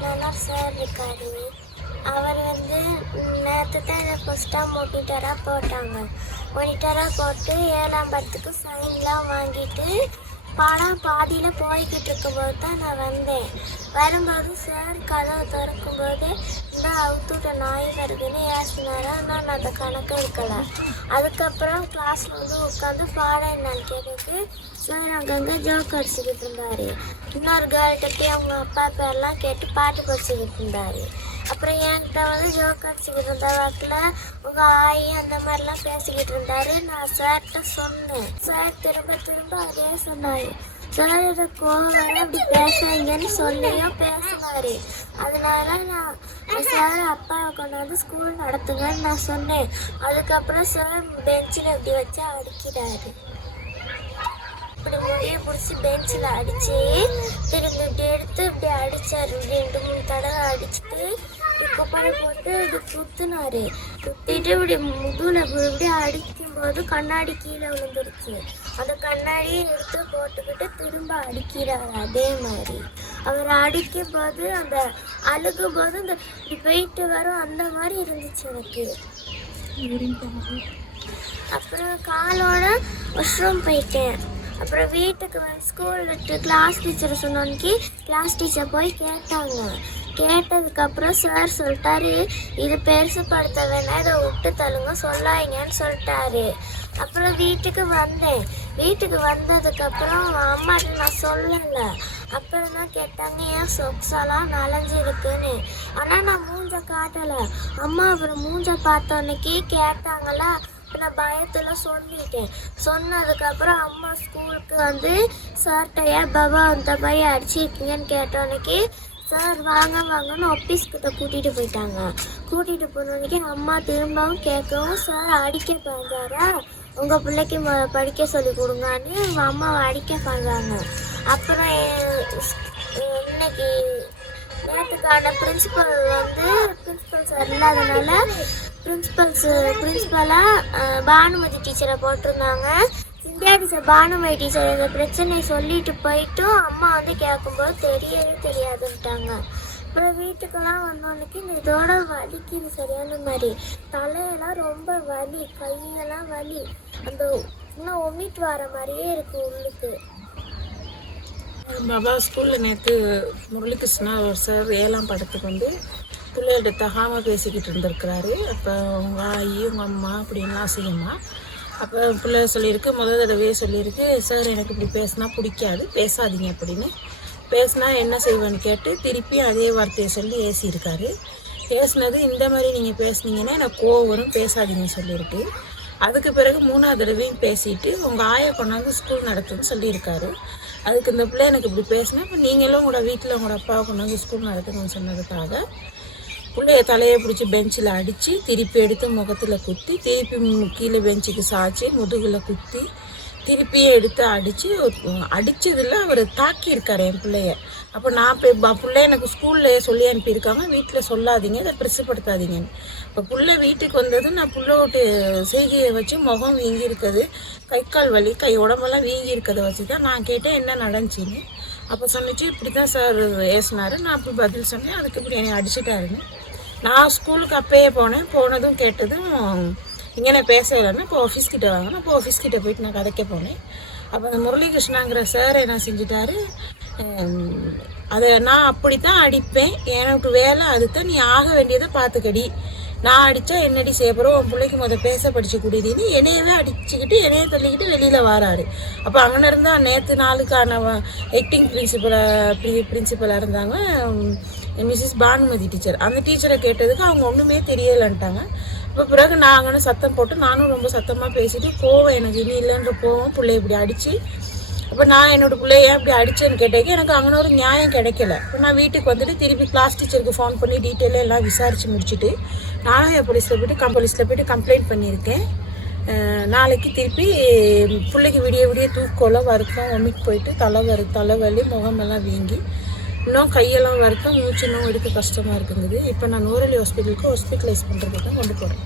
Krishnanar sir இருக்காரு. அவர் நேற்று தான் இதை ஃபஸ்ட்டாக மானிட்டராக போட்டாங்க. மானிட்டராக போட்டு 7ஆம் படத்துக்கு சைன்லாம் வாங்கிட்டு பாடம் பாதியில் போய்கிட்டு இருக்கும்போது தான் நான் வந்தேன். வரும்போது சார் கதவை திறக்கும்போது இந்த அவுத்துட்ட நாய் வருதுன்னு ஏசினாரா. நான் அதை கணக்கு எடுக்கலை. அதுக்கப்புறம் கிளாஸில் உட்காந்து பாடம் என்னன்னு கேட்டதுக்கு சார் அங்கங்கே ஜோக் அடிச்சுக்கிட்டு இருந்தார். இன்னொரு கேர்ள்கிட்ட போய் அவங்க அப்பா பேர்லாம் கேட்டு பாட்டு படிச்சுக்கிட்டு இருந்தார். அப்புறம் என்கிட்ட ஜோக் அடிச்சுக்கிட்டு இருந்த வாக்கில் உங்கள் ஆயி அந்த மாதிரிலாம் பேசிக்கிட்டு இருந்தார். நான் சார்கிட்ட சொன்னேன். சார் திரும்ப அதே சொன்னார். சார் இதை கோவம் அப்படி பேசுறீங்கன்னு சொல்லியும் பேசினார். அதனால நான் சார் அப்பாவை கொண்டாந்து ஸ்கூல் நடத்துங்கன்னு நான் சொன்னேன். அதுக்கப்புறம் சார் பெஞ்சில் இப்படி வச்சு அடிக்கிறாரு. இப்படி முடிய பிடிச்சி பெஞ்சில் அடித்து திரும்பி இப்படி எடுத்து இப்படி அடித்தார். 2-3 தடவை அடிச்சுட்டு குப்பரை போட்டு இப்படி குத்துனாரு. குத்திட்டு இப்படி முதுகில் இப்படி அடிக்கும்போது கண்ணாடி கீழே விழுந்துருச்சு. அந்த கண்ணாடியை எடுத்து போட்டுக்கிட்டு திரும்ப அடிக்கிறார். அதே மாதிரி அவர் அடிக்கும் போது அந்த அழுகும் போது அந்த இப்படி போயிட்டு வரும் அந்த மாதிரி இருந்துச்சு எனக்கு. அப்புறம் காலோட வாஷ்ரூம் போயிட்டேன். அப்புறம் வீட்டுக்கு ஸ்கூல் விட்டு கிளாஸ் டீச்சரை சொன்னோன்னைக்கு கிளாஸ் டீச்சர் போய் கேட்டாங்க. கேட்டதுக்கப்புறம் சார் சொல்லிட்டாரு, இது பெருசுப்படுத்த வேணாம், இதை விட்டு தள்ளுங்க சொல்லாதீங்கன்னு சொல்லிட்டாரு. அப்புறம் வீட்டுக்கு வந்தேன். வீட்டுக்கு வந்ததுக்கப்புறம் அம்மாட்ட நான் சொல்லலை. அப்புறம் தான் கேட்டாங்க ஏன் சொக்ஸெல்லாம் நனைஞ்சிருக்குன்னு. ஆனால் நான் மூஞ்ச காட்டலை. அம்மா அப்புறம் மூஞ்ச பார்த்தோன்னைக்கு கேட்டாங்களா. நான் பயத்தில் சொல்லிட்டேன். சொன்னதுக்கப்புறம் அம்மா ஸ்கூலுக்கு சார்கிட்ட ஏன் பாபா அந்த பையன் அடிச்சிருக்கீங்கன்னு கேட்டோன்னைக்கு சார் வாங்கன்னு ஆஃபீஸ்கிட்ட கூட்டிகிட்டு போயிட்டாங்க. கூட்டிகிட்டு போனோன்னைக்கு அம்மா திரும்பவும் கேட்கவும் சார் அடிக்க பாஞ்சாரா, உங்கள் பிள்ளைக்கு படிக்க சொல்லி கொடுங்கன்னு உங்கள் அம்மாவை அடிக்க பாஞ்சாங்க. அப்புறம் இன்னைக்கு நேற்றுக்கான பிரின்சிபல் சார் இல்லாதனால பிரின்சிபலாக பானுமதி டீச்சரை போட்டிருந்தாங்க. சிந்தியா டீச்சர் பானுமதி டீச்சர் இந்த பிரச்சனையை சொல்லிட்டு போயிட்டும் அம்மா கேட்கும்போது தெரியவே தெரியாதுன்ட்டாங்க. அப்புறம் வீட்டுக்கெல்லாம் வந்தோன்னைக்கு இதோட வலிக்குது சரியான மாதிரி. தலையெல்லாம் ரொம்ப வலி, கையெல்லாம் வலி, அந்த இன்னும் ஒமிட் வர மாதிரியே இருக்குது உள்ளுக்கு. பாபா ஸ்கூலில் நேற்று முரளிகிருஷ்ணா சார் 7ஆம் படத்துக்கு பிள்ளைகிட்ட தகாமல் பேசிக்கிட்டு இருந்திருக்கிறாரு. அப்போ உங்கள் ஆயி உங்கள் அம்மா அப்படின்லாம் அசிங்கம்மா. அப்போ பிள்ளை சொல்லியிருக்கு, முதல் தடவையே சொல்லியிருக்கு, சார் எனக்கு இப்படி பேசினா பிடிக்காது, பேசாதீங்க அப்படின்னு. பேசினா என்ன செய்வேன்னு கேட்டு திருப்பி அதே வார்த்தையை சொல்லி ஏசியிருக்காரு. பேசினது இந்த மாதிரி நீங்கள் பேசுனீங்கன்னா எனக்கு கோவம் வரும், பேசாதீங்கன்னு சொல்லியிருக்கு. அதுக்கு பிறகு 3ஆவது தடவையும் பேசிட்டு உங்கள் ஆயை கொண்டாந்து ஸ்கூல் நடத்துன்னு சொல்லியிருக்காரு. அதுக்கு இந்த பிள்ளை எனக்கு இப்படி பேசினா இப்போ நீங்களும் உங்களோட வீட்டில் உங்களோட அப்பாவை கொண்டாந்து ஸ்கூல் நடத்துங்கன்னு சொன்னதுக்காக பிள்ளைய தலையை பிடிச்சி பெஞ்சில் அடித்து திருப்பி எடுத்து முகத்தில் குத்தி திருப்பி கீழே பெஞ்சுக்கு சாய்ச்சி முதுகில் குத்தி திருப்பியே எடுத்து அடித்ததில் அவர் தாக்கியிருக்காரு என் பிள்ளைய. அப்போ நான் பிள்ளை எனக்கு ஸ்கூலில் சொல்லி அனுப்பியிருக்காங்க, வீட்டில் சொல்லாதீங்க, இதை பிரசுப்படுத்தாதீங்கன்னு. இப்போ பிள்ளை வீட்டுக்கு வந்தது நான் பிள்ளையோட்டு செய்கையை வச்சு முகம் வீங்கி இருக்குது, கை கால் வலி, உடம்பெல்லாம் வீங்கி இருக்கிறத வச்சு தான் நான் கேட்டேன் என்ன நடந்துச்சின்னு. அப்போ சொன்னிச்சு இப்படி தான் சார் ஏசினார். நான் அப்படி பதில் சொன்னேன். அதுக்கு இப்படி என்னை அடிச்சுட்டாருன்னு. நான் ஸ்கூலுக்கு அப்பயே போனதும் கேட்டதும் இங்கே நான் பேசலைன்னா இப்போ ஆஃபீஸ்கிட்ட வாங்கினா இப்போ ஆஃபீஸ்கிட்ட போயிட்டு நான் கதைக்க போனேன். அப்போ அந்த முரளிகிருஷ்ணாங்கிற சார் என்ன செஞ்சிட்டாரு, அதை நான் அப்படி தான் அடிப்பேன், எனக்கு வேலை அதுதான், நீ ஆக வேண்டியதை பார்த்துக்கடி, நான் அடித்தா என்னடி செய்யப்போகிறோம், உன் பிள்ளைக்கு பேச படிச்சு கூடியதுன்னு என்னையவே அடிச்சுக்கிட்டு என்னைய தள்ளிக்கிட்டு வெளியில் வராரு. அப்போ அங்கே இருந்தால் நேற்று நாளுக்கான ஆக்டிங் பிரின்சிபலாக இருந்தாங்க மிஸ்ஸஸ் பானுமதி டீச்சர். அந்த டீச்சரை கேட்டதுக்கு அவங்க ஒன்றுமே தெரியலைன்ட்டாங்க. இப்போ பிறகு நான் அங்கே சத்தம் போட்டு நானும் ரொம்ப சத்தமாக பேசிட்டு கோவம் எனக்கு இனி இல்லைன்ற கோவம் பிள்ளைய இப்படி அடித்து அப்போ நான் என்னோடய பிள்ளைய ஏன் இப்படி அடித்தேன்னு கேட்டேன். எனக்கு அங்கே ஒரு நியாயம் கிடைக்கல. இப்போ நான் வீட்டுக்கு வந்துட்டு திருப்பி கிளாஸ் டீச்சருக்கு ஃபோன் பண்ணி டீட்டெயிலாக எல்லாம் விசாரித்து முடிச்சுட்டு நானும் போலீஸில் போயிட்டு கம்ப்ளைண்ட் பண்ணியிருக்கேன். நாளைக்கு திருப்பி பிள்ளைக்கு விடிய தூக்கோல வருத்தம், ஒமிட் போயிட்டு தலைவலி, முகமெல்லாம் வீங்கி இன்னும் கையெல்லாம் வருத்தம், மூச்சு இன்னும் எடுக்க கஷ்டமாக இருக்குங்குது. இப்போ நான் நூரலி ஹாஸ்பிட்டலுக்கு ஹாஸ்பிட்டலைஸ் பண்ணுறதுக்கு தான் கொண்டு போகிறேன்.